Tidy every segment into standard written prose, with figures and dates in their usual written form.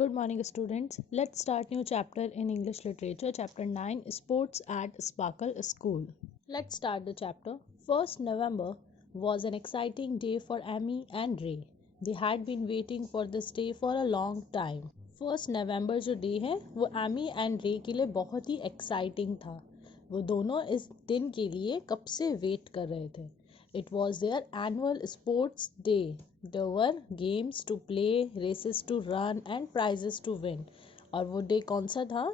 Good morning, students. Let's start new chapter in English literature. Chapter 9, Sports at Sparkle School. Let's start the chapter. 1st November was an exciting day for Amy and Ray. They had been waiting for this day for a long time. 1st November जो day है वो Amy and रे के लिए बहुत ही exciting था. वो दोनों इस दिन के लिए कब से वेट कर रहे थे. It was their annual sports day. There were games to play, races to run and prizes to win. और वो डे कौन सा था?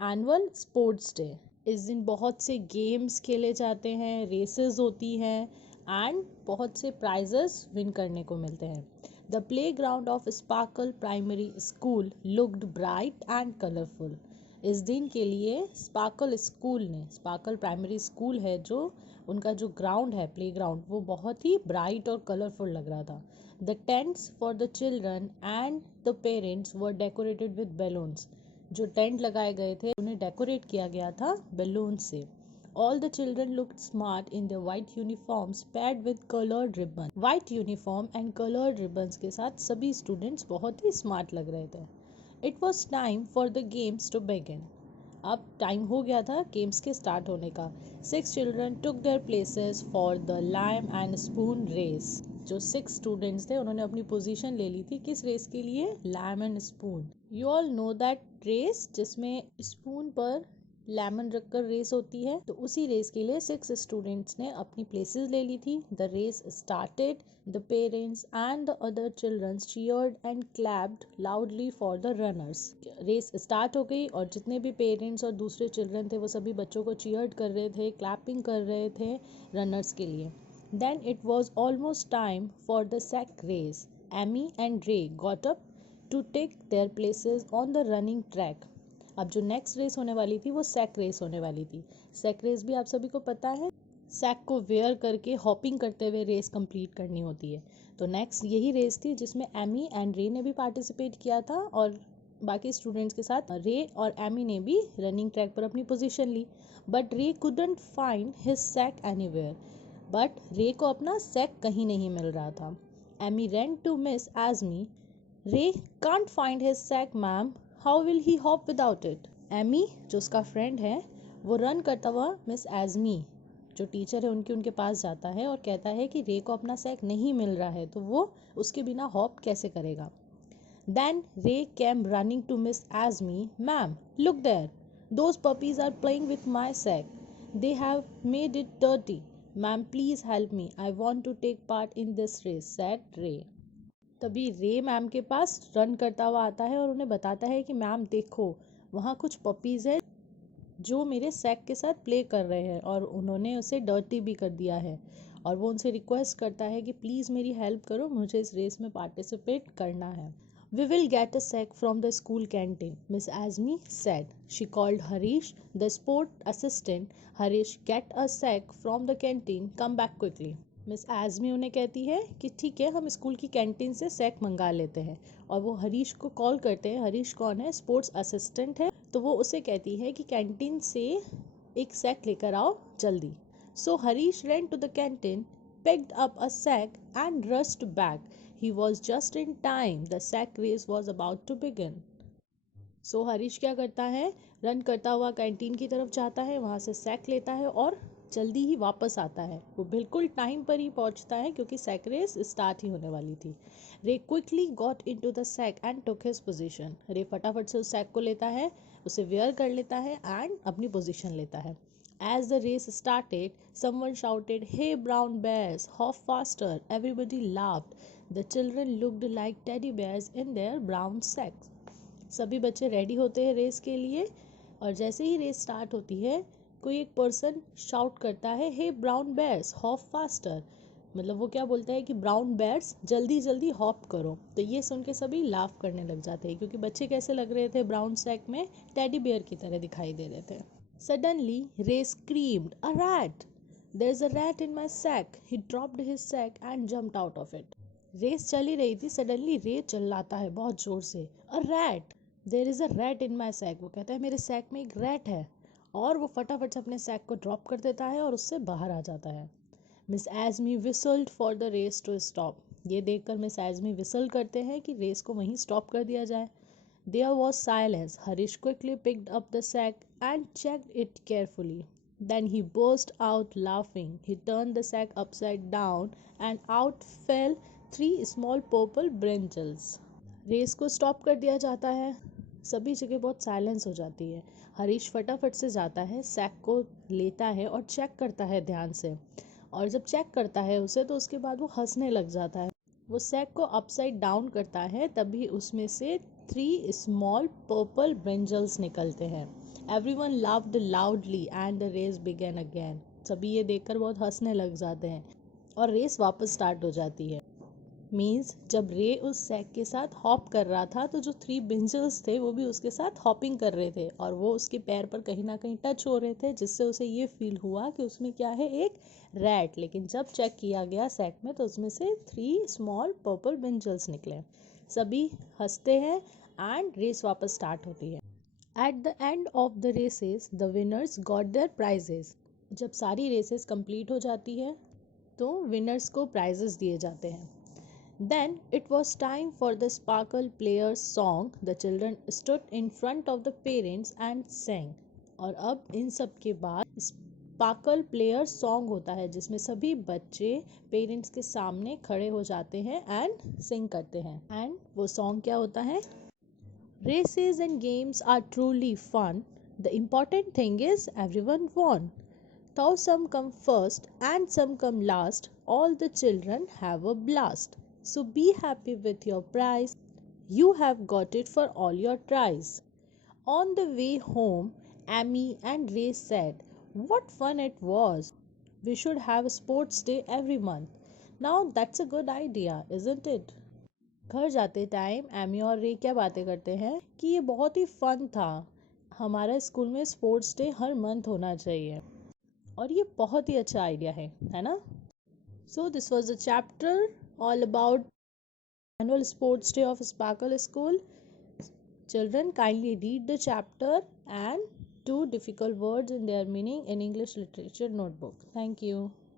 Annual sports day. इस दिन बहुत से गेम्स खेले जाते हैं, रेसेस होती हैं एंड बहुत से प्राइजेस विन करने को मिलते हैं. The play ground of sparkle primary school looked bright and colourful. इस दिन के लिए स्पार्कल प्राइमरी स्कूल है जो उनका जो ग्राउंड है, प्ले ग्राउंड, वो बहुत ही ब्राइट और कलरफुल लग रहा था. The tents for the children and the parents were decorated with balloons. जो टेंट लगाए गए थे उन्हें डेकोरेट किया गया था बैलून से. All the children looked smart in their white uniforms paired with colored ribbon. White uniform and colored ribbons के साथ सभी students बहुत ही smart लग रहे थे. It was time for the games to begin. अब टाइम हो गया था गेम्स के स्टार्ट होने का. 6 children took their places for the lime and spoon race. जो 6 स्टूडेंट्स थे उन्होंने अपनी पोजीशन ले ली थी किस रेस के लिए? Lemon and spoon. You all know that race जिसमें स्पून पर लेमन रखकर रेस होती है. तो उसी रेस के लिए 6 स्टूडेंट्स ने अपनी प्लेसेस ले ली थी. The race started. The parents and the other children cheered and clapped loudly for the runners. Race start हो गई और जितने भी पेरेंट्स और दूसरे चिल्ड्रन थे वो सभी बच्चों को चीयर्ड कर रहे थे, क्लैपिंग कर रहे थे रनर्स के लिए. Then it was almost time for the sack race. Amy and Ray got up to take their places on the running track. अब जो नेक्स्ट रेस होने वाली थी वो सैक रेस होने वाली थी. सैक रेस भी आप सभी को पता है, सैक को वेयर करके हॉपिंग करते हुए रेस कंप्लीट करनी होती है. तो नेक्स्ट यही रेस थी जिसमें एमी एंड रे ने भी पार्टिसिपेट किया था और बाकी स्टूडेंट्स के साथ रे और एमी ने भी रनिंग ट्रैक पर अपनी पोजीशन ली. But Ray couldn't find his sack anywhere. But Ray को अपना सैक कहीं नहीं मिल रहा था. Amy ran to miss Azmi. Ray can't find his sack ma'am, how will he hop without it. Amy जो उसका फ्रेंड है वो रन करता हुआ मिस एज़मी जो टीचर है उनके पास जाता है और कहता है कि रे को अपना सैक नहीं मिल रहा है तो वो उसके बिना हॉप कैसे करेगा. Then Ray came running to miss Azmi. Ma'am look there, those puppies are playing with my sack. They have made it dirty. Ma'am please help me, I want to take part in this race, said Ray. तभी रे ma'am के पास run करता हुआ आता है और उन्हें बताता है कि मैम देखो वहाँ कुछ पपीज़ है जो मेरे सैक के साथ प्ले कर रहे हैं और उन्होंने उसे डर्टी भी कर दिया है. और वो उनसे रिक्वेस्ट करता है कि प्लीज़ मेरी हेल्प करो, मुझे इस रेस में पार्टिसिपेट करना है. We will get a sack from the school canteen, Miss Azmi said. She called Harish, the sport assistant. Harish, get a sack from the canteen. Come back quickly. Miss Azmi उन्हें कहती है कि ठीक है हम स्कूल की कैंटीन से sac मंगा लेते हैं. और वो हरीश को कॉल करते हैं. हरीश कौन है? स्पोर्ट्स असिस्टेंट है. तो वो उसे कहती है कि कैंटीन से एक सैक लेकर आओ जल्दी. सो Harish ran to the canteen, picked up a sack and rushed back. He was just in time. The sack race was about to begin. So Harish क्या करता है? रन करता हुआ कैंटीन की तरफ जाता है, वहाँ से सैक लेता है और जल्दी ही वापस आता है. वो बिल्कुल टाइम पर ही पहुँचता है क्योंकि सैक रेस स्टार्ट ही होने वाली थी. Ray quickly got into the sack and took his position. Ray फटाफट से उस सैक को लेता है, उसे वेयर कर लेता है एंड अपनी पोजीशन लेता है. As the race started, someone shouted, "Hey brown bears, hop faster." Everybody laughed. The children looked like teddy bears in their brown sacks. सभी बच्चे रेडी होते हैं रेस के लिए और जैसे ही रेस स्टार्ट होती है कोई एक पर्सन शाउट करता है, "हे ब्राउन बेयर्स हॉप फास्टर." मतलब वो क्या बोलता है कि ब्राउन बेयर्स जल्दी जल्दी हॉप करो. तो ये सुन के सभी लाफ करने लग जाते हैं क्योंकि बच्चे कैसे लग रहे थे? ब्राउन सैक में टेडी बेयर की तरह दिखाई दे रहे थे. Suddenly, Ray screamed, "A rat! There's a rat in my sack." He dropped his sack and jumped out of it. Race चल ही रही थी. सडनली रे चिल्लाता है बहुत जोर से, "a rat! There is a rat in my sack." वो कहता है मेरे सैक में एक रैट है और वो फटाफट से अपने सैक को ड्रॉप कर देता है और उससे बाहर आ जाता है. Miss Azmi whistled for the race to stop. ये देखकर मिस एज़मी विसल करते हैं कि रेस को वहीं स्टॉप कर दिया जाए. There was silence. Harish quickly picked up the sack and checked it carefully. Then he burst out laughing. He turned the sack upside down and out fell three small purple brinjals. Race को stop कर दिया जाता है। सभी जगह बहुत silence हो जाती है। हरीश फटाफट से जाता है, सैक को लेता है और चेक करता है ध्यान से। और जब चेक करता है उसे तो उसके बाद वो हंसने लग जाता है। वो सैक को अपसाइड डाउन करता है, तभी उसमें से थ्री स्मॉल पर्पल ब्रिंजल्स निकलते हैं। Everyone laughed loudly and the race began again. सभी ये देखकर बहुत हंसने लग जाते हैं और रेस वापस स्टार्ट हो जाती है। मीन्स जब रे उस सैक के साथ हॉप कर रहा था तो जो थ्री ब्रिंजल्स थे वो भी उसके साथ हॉपिंग कर रहे थे और वो उसके पैर पर कहीं ना कहीं टच हो रहे थे, जिससे उसे ये फील हुआ कि उसमें क्या है, एक रैट। लेकिन जब चेक किया गया सैक में तो उसमें से थ्री स्मॉल पर्पल ब्रिंजल्स निकले। सभी हंसते हैं एंड रेस वापस स्टार्ट होती है। At the end of the races the winners got their prizes. जब सारी रेसेस कंप्लीट हो जाती है तो विनर्स को प्राइजेस दिए जाते हैं। Then it was time for the Sparkle Players song. The children stood in front of the parents and sang. और अब इन सब के बाद स्पार्कल प्लेयर सॉन्ग होता है जिसमें सभी बच्चे पेरेंट्स के सामने खड़े हो जाते हैं एंड सिंग करते हैं। एंड वो सॉन्ग क्या होता है? Races and games are truly fun. The important thing is everyone won. Though some come first and some come last, all the children have a blast. So be happy with your prize. You have got it for all your tries. On the way home, Amy and Ray said, "What fun it was! We should have a sports day every month." Now that's a good idea, isn't it? घर जाते time Amy और रे क्या बातें करते हैं कि ये बहुत ही फन था, हमारा स्कूल में स्पोर्ट्स डे हर मंथ होना चाहिए और ये बहुत ही अच्छा आइडिया है ना? So this was the chapter all about annual sports day of Sparkle School. Children, kindly read the chapter and two difficult words in their meaning in English literature notebook. Thank you.